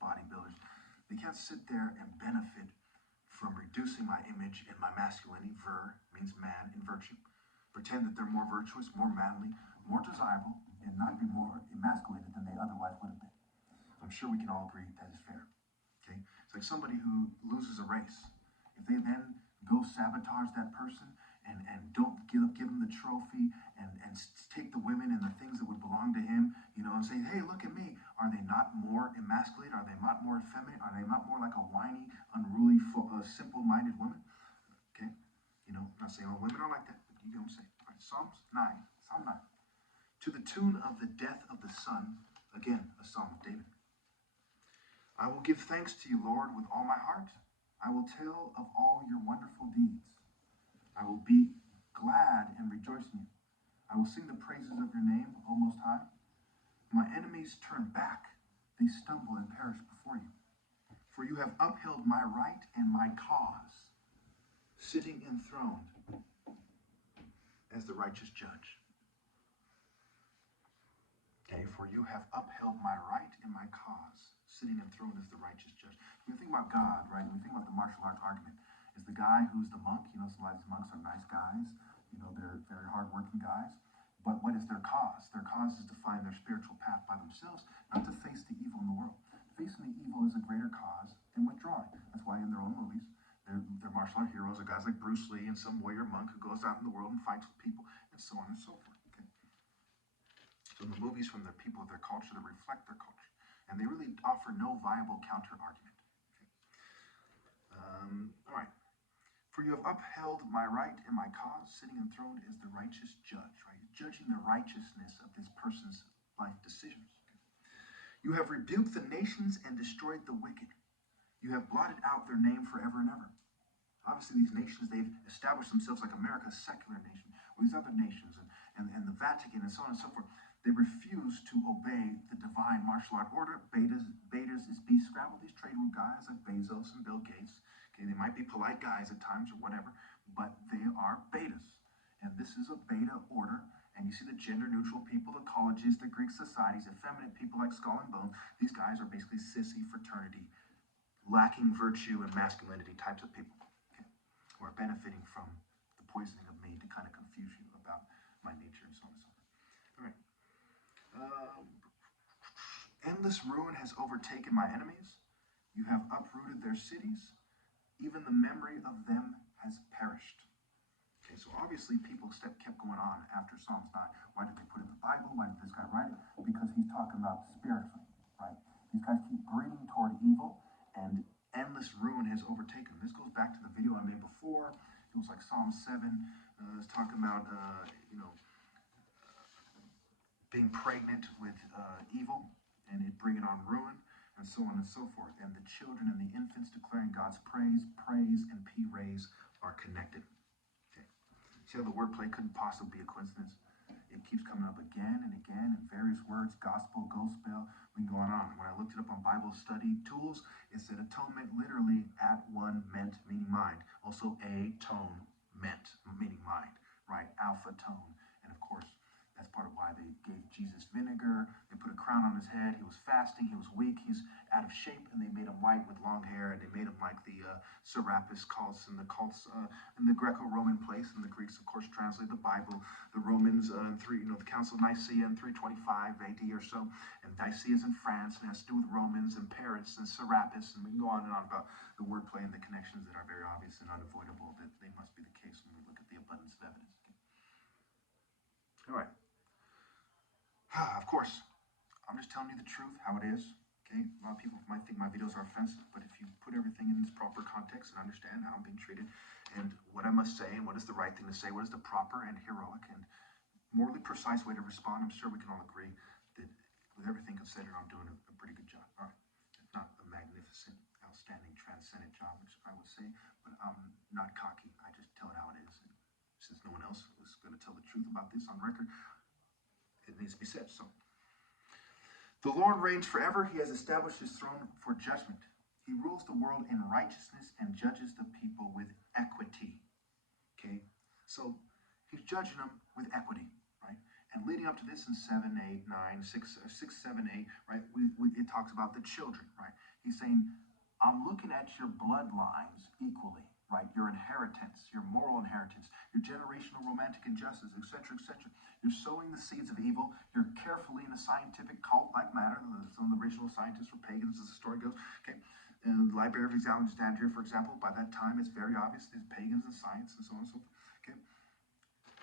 bodybuilders. They can't sit there and benefit from reducing my image and my masculinity. Ver means man in virtue. Pretend that they're more virtuous, more manly, more desirable, and not be more emasculated than they otherwise would have been. I'm sure we can all agree that is fair. Okay? It's like somebody who loses a race. If they then go sabotage that person and don't give him the trophy and take the women and the things that would belong to him, and say, hey, look at me. Are they not more emasculated? Are they not more effeminate? Are they not more like a whiny, unruly, simple-minded woman? Okay? I'm not saying all women are like that, but you know what I'm saying. All right, Psalm 9. To the tune of the death of the son, again, a psalm of David. I will give thanks to you, Lord, with all my heart. I will tell of all your wonderful deeds. I will be glad and rejoice in you. I will sing the praises of your name, O Most High. My enemies turn back. They stumble and perish before you. For you have upheld my right and my cause, sitting enthroned as the righteous judge. Okay, for you have upheld my right and my cause, sitting enthroned as the righteous judge. When we think about God, right, when we think about the martial arts argument, is the guy who's the monk. Some of these monks are nice guys. They're very hardworking guys. But what is their cause? Their cause is to find their spiritual path by themselves, not to face the evil in the world. Facing the evil is a greater cause than withdrawing. That's why in their own movies, their martial art heroes are guys like Bruce Lee and some warrior monk who goes out in the world and fights with people, and so on and so forth. Okay? So the movies from the people of their culture that reflect their culture. And they really offer no viable counter-argument. Okay? All right. For you have upheld my right and my cause, sitting enthroned as the righteous judge, right? Judging the righteousness of this person's life decisions. You have rebuked the nations and destroyed the wicked. You have blotted out their name forever and ever. Obviously, these nations, they've established themselves like America's secular nation, or these other nations, and the Vatican, and so on and so forth. They refuse to obey the divine martial art order. Betas is B Scrabble. These trade with guys like Bezos and Bill Gates. Okay, they might be polite guys at times or whatever, but they are betas. And this is a beta order. And you see the gender-neutral people, the colleges, the Greek societies, effeminate people like Skull and Bones. These guys are basically sissy fraternity, lacking virtue and masculinity types of people, okay, who are benefiting from the poisoning of me to kind of confuse you about my nature and so on and so forth. All right. Endless ruin has overtaken my enemies. You have uprooted their cities. Even the memory of them has perished. Okay, so obviously people kept going on after Psalms 9. Why did they put it in the Bible? Why did this guy write it? Because he's talking about spiritually, right? These guys keep breeding toward evil, and endless ruin has overtaken them. This goes back to the video I made before. It was like Psalm 7. It's talking about, being pregnant with evil, and it bringing on ruin, and so on and so forth. And the children and the infants declaring God's praise and P-raise are connected. Okay. See how the wordplay couldn't possibly be a coincidence? It keeps coming up again and again in various words, gospel, gospel, we can go on. When I looked it up on Bible study tools, it said atonement literally at one meant, meaning mind. Also a tone meant, meaning mind, right? Alpha tone. And of course, that's part of why they gave Jesus vinegar. They put a crown on his head. He was fasting. He was weak. He's out of shape. And they made him white with long hair. And they made him like the Serapis cults and the cults in the Greco-Roman place. And the Greeks, of course, translate the Bible. The Romans, the Council of Nicaea in 325 AD or so. And Nicaea is in France. And has to do with Romans and Paris and Serapis. And we can go on and on about the wordplay and the connections that are very obvious and unavoidable. That they must be the case when we look at the abundance of evidence. All right. Of course, I'm just telling you the truth, how it is. Okay, a lot of people might think my videos are offensive, but if you put everything in its proper context and understand how I'm being treated and what I must say and what is the right thing to say, what is the proper and heroic and morally precise way to respond, I'm sure we can all agree that with everything considered, I'm doing a pretty good job. All right, it's not a magnificent, outstanding, transcendent job, which I would say, but I'm not cocky. I just tell it how it is. And since no one else is going to tell the truth about this on record, it needs to be said. So, the Lord reigns forever. He has established his throne for judgment. He rules the world in righteousness and judges the people with equity. Okay, so he's judging them with equity, right? And leading up to this in 7, 8, 9, 6, 7, 8, right? It talks about the children, right? He's saying, I'm looking at your bloodlines equally, right? Your inheritance, your moral inheritance, your generational romantic injustice, etc., etc. You're sowing the seeds of evil. You're carefully in a scientific cult-like manner. Some of the original scientists were pagans, as the story goes. Okay, and the Library of Alexandria, for example, by that time, it's very obvious there's pagans in science and so on and so forth. Okay,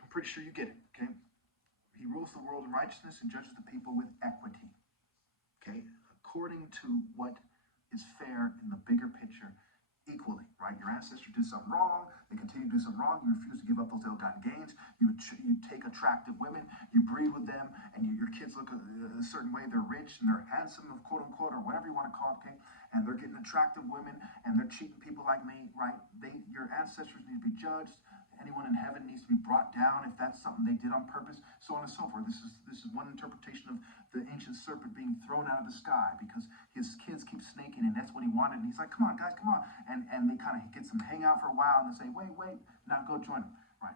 I'm pretty sure you get it. Okay, he rules the world in righteousness and judges the people with equity. Okay, according to what is fair in the bigger picture, equally, right? Your ancestors did something wrong, they continue to do something wrong, you refuse to give up those ill-gotten gains, you take attractive women, you breed with them, and your kids look a certain way, they're rich and they're handsome, quote unquote, or whatever you want to call it, okay? And they're getting attractive women, and they're cheating people like me, right? Your ancestors need to be judged. Anyone in heaven needs to be brought down if that's something they did on purpose, so on and so forth. This is one interpretation of the ancient serpent being thrown out of the sky because his kids keep snaking, and that's what he wanted. And he's like, come on, guys, come on. And they kind of gets them hang out for a while, and they say, wait, now go join them, right?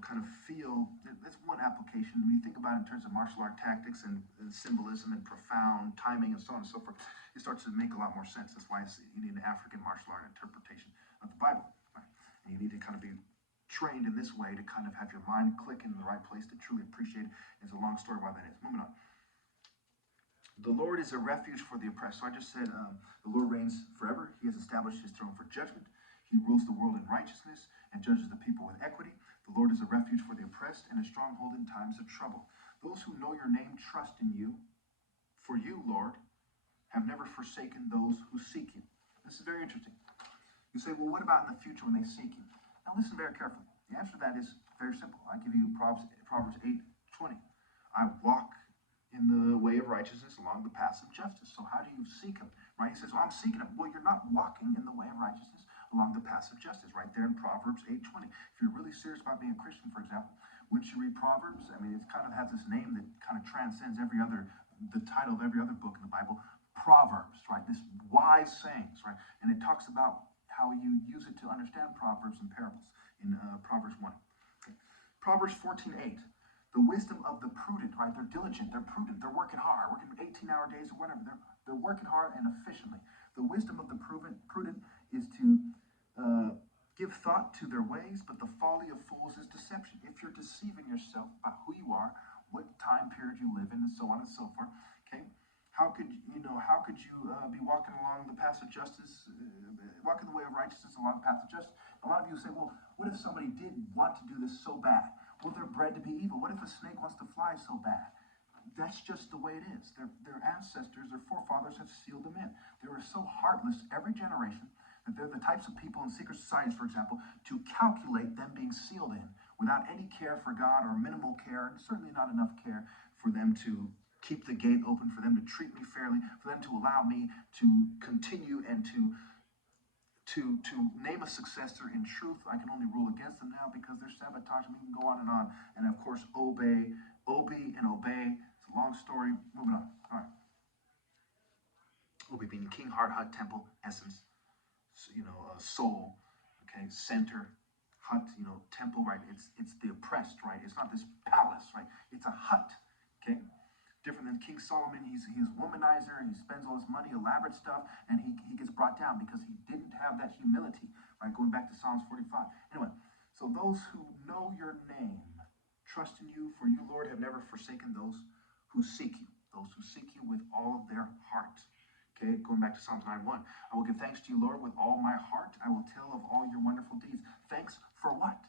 Kind of feel, that's one application. When you think about it in terms of martial art tactics and symbolism and profound timing and so on and so forth, it starts to make a lot more sense. That's why you need an African martial art interpretation of the Bible, right? And you need to kind of be trained in this way to kind of have your mind click in the right place to truly appreciate it. It's a long story why that is. Moving on. The Lord is a refuge for the oppressed. So I just said the Lord reigns forever. He has established his throne for judgment. He rules the world in righteousness and judges the people with equity. The Lord is a refuge for the oppressed and a stronghold in times of trouble. Those who know your name trust in you. For you, Lord, have never forsaken those who seek you. This is very interesting. You say, well, what about in the future when they seek you? Now listen very carefully. The answer to that is very simple. I give you Proverbs 8:20. I walk in the way of righteousness along the paths of justice. So how do you seek him? Right? He says, well, I'm seeking him. Well, you're not walking in the way of righteousness along the paths of justice, right there in Proverbs 8:20. If you're really serious about being a Christian, for example, wouldn't you read Proverbs? I mean, it kind of has this name that kind of transcends the title of every other book in the Bible, Proverbs, right? This wise sayings, right? And it talks about how you use it to understand Proverbs and parables in Proverbs 1. Okay. Proverbs 14:8. The wisdom of the prudent, right? They're diligent, they're prudent, they're working hard, working 18-hour days or whatever. They're working hard and efficiently. The wisdom of the prudent is to give thought to their ways, but the folly of fools is deception. If you're deceiving yourself about who you are, what time period you live in, and so on and so forth, okay? How could you be walking along the path of justice, walking the way of righteousness along the path of justice? A lot of you say, well, what if somebody did want to do this so bad? Well, they're bred to be evil. What if a snake wants to fly so bad? That's just the way it is. Their ancestors, their forefathers have sealed them in. They were so heartless every generation that they're the types of people in secret societies, for example, to calculate them being sealed in without any care for God or minimal care, and certainly not enough care for them to keep the gate open, for them to treat me fairly, for them to allow me to continue and to name a successor in truth. I can only rule against them now because they're sabotaging. We can go on. And of course, obey, and obey. It's a long story. Moving on. All right. Obi being king, heart, hut, temple, essence, soul, okay, center, hut, temple, right? It's the oppressed, right? It's not this palace, right? It's a hut, okay? Different than King Solomon, he's a womanizer, and he spends all his money, elaborate stuff, and he gets brought down because he didn't have that humility, right? Going back to Psalms 45. Anyway, so those who know your name trust in you, for you, Lord, have never forsaken those who seek you with all of their heart. Okay, going back to Psalms 9:1. I will give thanks to you, Lord, with all my heart. I will tell of all your wonderful deeds. Thanks for what?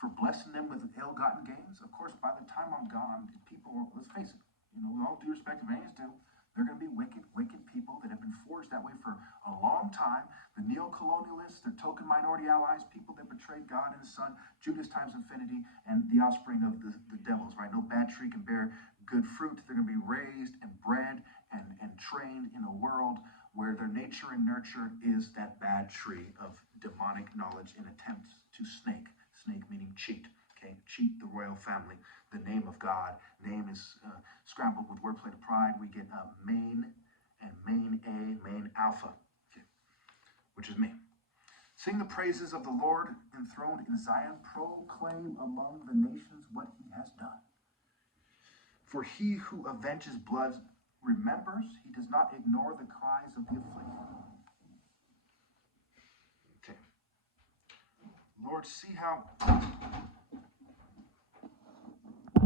For blessing them with ill-gotten gains? Of course, by the time I'm gone, people, let's face it, with all due respect, if angels do, they're going to be wicked people that have been forged that way for a long time. The neo-colonialists, the token minority allies, people that betrayed God and his son, Judas times infinity, and the offspring of the devils, right? No bad tree can bear good fruit. They're going to be raised and bred and trained in a world where their nature and nurture is that bad tree of demonic knowledge and attempts to snake meaning cheat. Okay, cheat the royal family, the name of God. Name is scrambled with wordplay to pride. We get main and main alpha, okay, which is me. Sing the praises of the Lord enthroned in Zion. Proclaim among the nations what he has done. For he who avenges blood remembers. He does not ignore the cries of the afflicted. Okay. Lord, see how